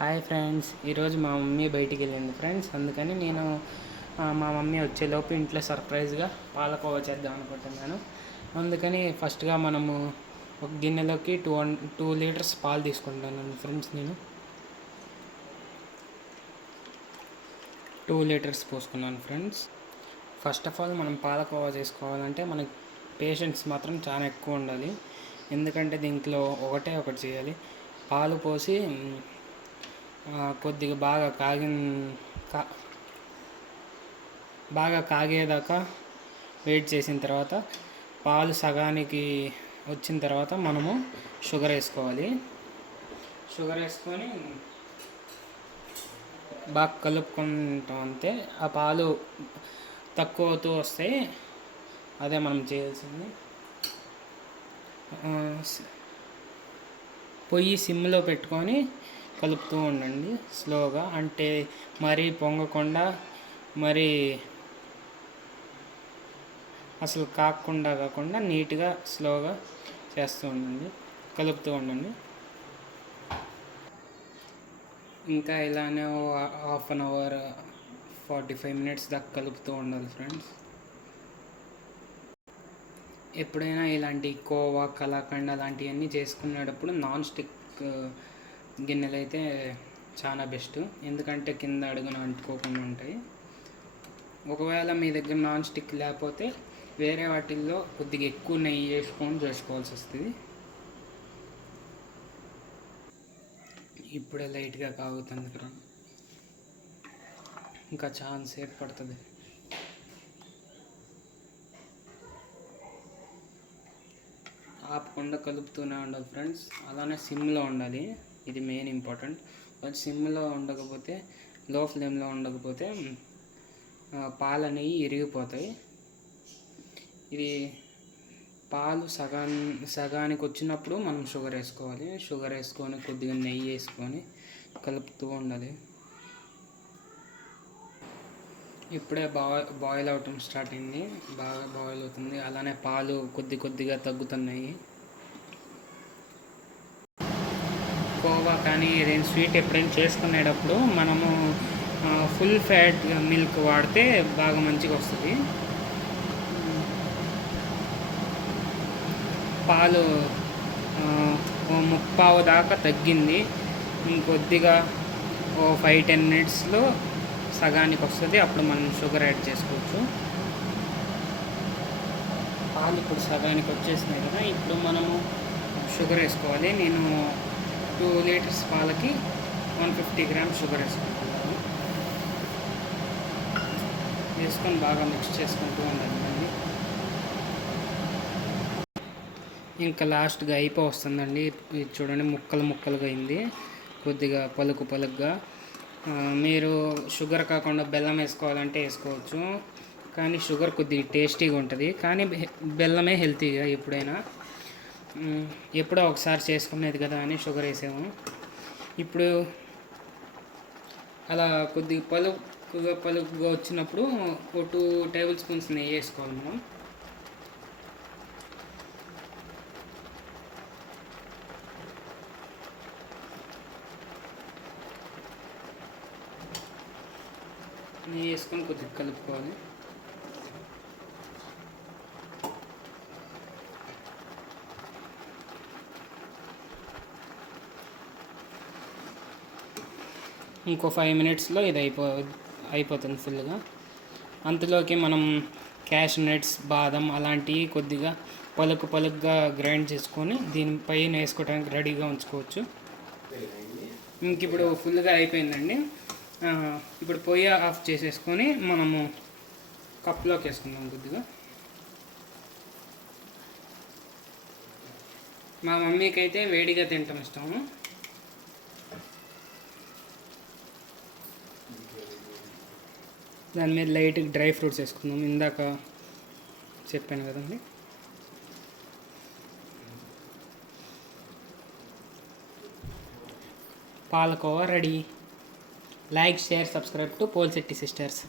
Hi friends. ఈరోజు మా mummy బయటికి వెళ్ళింది ఫ్రెండ్స్. అందుకని నేను మా మమ్మీ వచ్చేలోపు ఇంట్లో సర్ప్రైజ్గా పాలకోవా చేద్దాం అనుకుంటున్నాను. అందుకని ఫస్ట్గా మనము ఒక గిన్నెలోకి టూ వన్ టూ లీటర్స్ పాలు తీసుకుంటాను ఫ్రెండ్స్ నేను. టూ లీటర్స్ పోసుకున్నాను ఫ్రెండ్స్. ఫస్ట్ ఆఫ్ ఆల్ మనం పాలకోవా చేసుకోవాలంటే మనకి పేషెన్స్ మాత్రం చాలా ఎక్కువ ఉండాలి. ఎందుకంటే దీంట్లో ఒకటే ఒకటి చేయాలి. పాలు పోసి కొద్దిగా బాగా కాగిన కా బాగా కాగేదాకా వెయిట్ చేసిన తర్వాత పాలు సగానికి వచ్చిన తర్వాత మనము షుగర్ వేసుకోవాలి. షుగర్ వేసుకొని బాగా కలుపుకుంటాం అంతే ఆ పాలు తక్కువ అవుతూ వస్తాయి. అదే మనం చేయాల్సింది. పొయ్యి సిమ్లో పెట్టుకొని కలుపుతూ ఉండండి స్లోగా. అంటే మరీ పొంగకుండా మరి అసలు కాకుండా కాకుండా నీట్గా స్లోగా చేస్తూ ఉండండి కలుపుతూ ఉండండి. ఇంకా ఇలానే half an hour forty five minutes దాకా కలుపుతూ ఉండాలి ఫ్రెండ్స్. ఎప్పుడైనా ఇలాంటి కోవా కలాఖండ్ అలాంటివన్నీ చేసుకునేటప్పుడు నాన్ స్టిక్ గిన్నెలు అయితే చాలా బెస్ట్. ఎందుకంటే కింద అడుగున అంటుకోకుండా ఉంటాయి. ఒకవేళ మీ దగ్గర నాన్ స్టిక్ లేకపోతే వేరే వాటిల్లో కొద్దిగా ఎక్కువ నెయ్యి వేసుకొని చేసుకోవాల్సి వస్తుంది. ఇప్పుడే లైట్గా కాగుతుంది కదా. ఇంకా చాలా సేపు పడుతుంది. ఆపకుండా కలుపుతూనే ఉండాలి ఫ్రెండ్స్. అలానే సిమ్లో ఉండాలి. ఇది మెయిన్ ఇంపార్టెంట్ సిమ్లో ఉండకపోతే లో ఫ్లేమ్లో ఉండకపోతే పాలనేవి పాలు అనేవి ఇరిగిపోతాయి. ఇది పాలు సగాన్ సగానికి వచ్చినప్పుడు మనం షుగర్ వేసుకోవాలి. షుగర్ వేసుకొని కొద్దిగా నెయ్యి వేసుకొని కలుపుతూ ఉండాలి. ఇప్పుడే బా బాయిల్ అవటం స్టార్ట్ అయింది. బాగా బాయిల్ అవుతుంది. అలానే పాలు కొద్ది కొద్దిగా తగ్గుతున్నాయి. కోవా కానీ ఏదైనా స్వీట్ ఎప్పుడైనా చేసుకునేటప్పుడు మనము ఫుల్ ఫ్యాట్ మిల్క్ వాడితే బాగా మంచిగా వస్తుంది. పాలు ముప్పావు దాకా తగ్గింది. ఇంకొద్దిగా ఓ ఫైవ్ టెన్ మినిట్స్లో సగానికి వస్తుంది. అప్పుడు మనం షుగర్ యాడ్ చేసుకోవచ్చు. పాలు ఇప్పుడు సగానికి వచ్చేసినాయి కదా. ఇప్పుడు మనము షుగర్ వేసుకోవాలి. నేను టూ లీటర్స్ పాలకి వన్ ఫిఫ్టీ గ్రామ్స్ షుగర్ వేసుకుంటున్నాను వేసుకొని బాగా మిక్స్ చేసుకుంటూ ఉండాలి ఇంకా లాస్ట్గా అయిపో వస్తుందండి. ఇది చూడండి ముక్కలు ముక్కలుగా అయింది. కొద్దిగా పలుకు పలుకుగా. మీరు షుగర్ కాకుండా బెల్లం వేసుకోవాలంటే వేసుకోవచ్చు. కానీ షుగర్ కొద్దిగా టేస్టీగా ఉంటుంది. కానీ బెల్లమే హెల్తీగా ఎప్పుడైనా. ఎప్పుడో ఒకసారి చేసుకునేది కదా అని షుగర్ వేసాము ఇప్పుడు అలా కొద్దిగా పలుకుగా పలుకుగా వచ్చినప్పుడు ఒక టూ టేబుల్ స్పూన్స్ నెయ్యి వేసుకోవాలి మనం. నెయ్యి వేసుకొని కొద్దిగా కలుపుకోవాలి. ఇంకో ఫైవ్ మినిట్స్లో ఇది అయిపో అయిపోతుంది ఫుల్గా. అంతలోకి మనం క్యాష్ నట్స్ బాదం అలాంటివి కొద్దిగా పలుకు పలుకుగా గ్రైండ్ చేసుకొని దీనిపైన వేసుకోవడానికి రెడీగా ఉంచుకోవచ్చు. ఇంక ఇప్పుడు ఫుల్గా అయిపోయిందండి. ఇప్పుడు పొయ్యి ఆఫ్ చేసేసుకొని మనము కప్లోకి వేసుకుందాం కొద్దిగా. మా మమ్మీకి అయితే వేడిగా తింటాం ఇష్టము. దాని మీద లైట్ డ్రై ఫ్రూట్స్ వేసుకుందాం. ఇందాక చెప్పాను కదండి. Palkova ready. Like share subscribe to Polsetti sisters.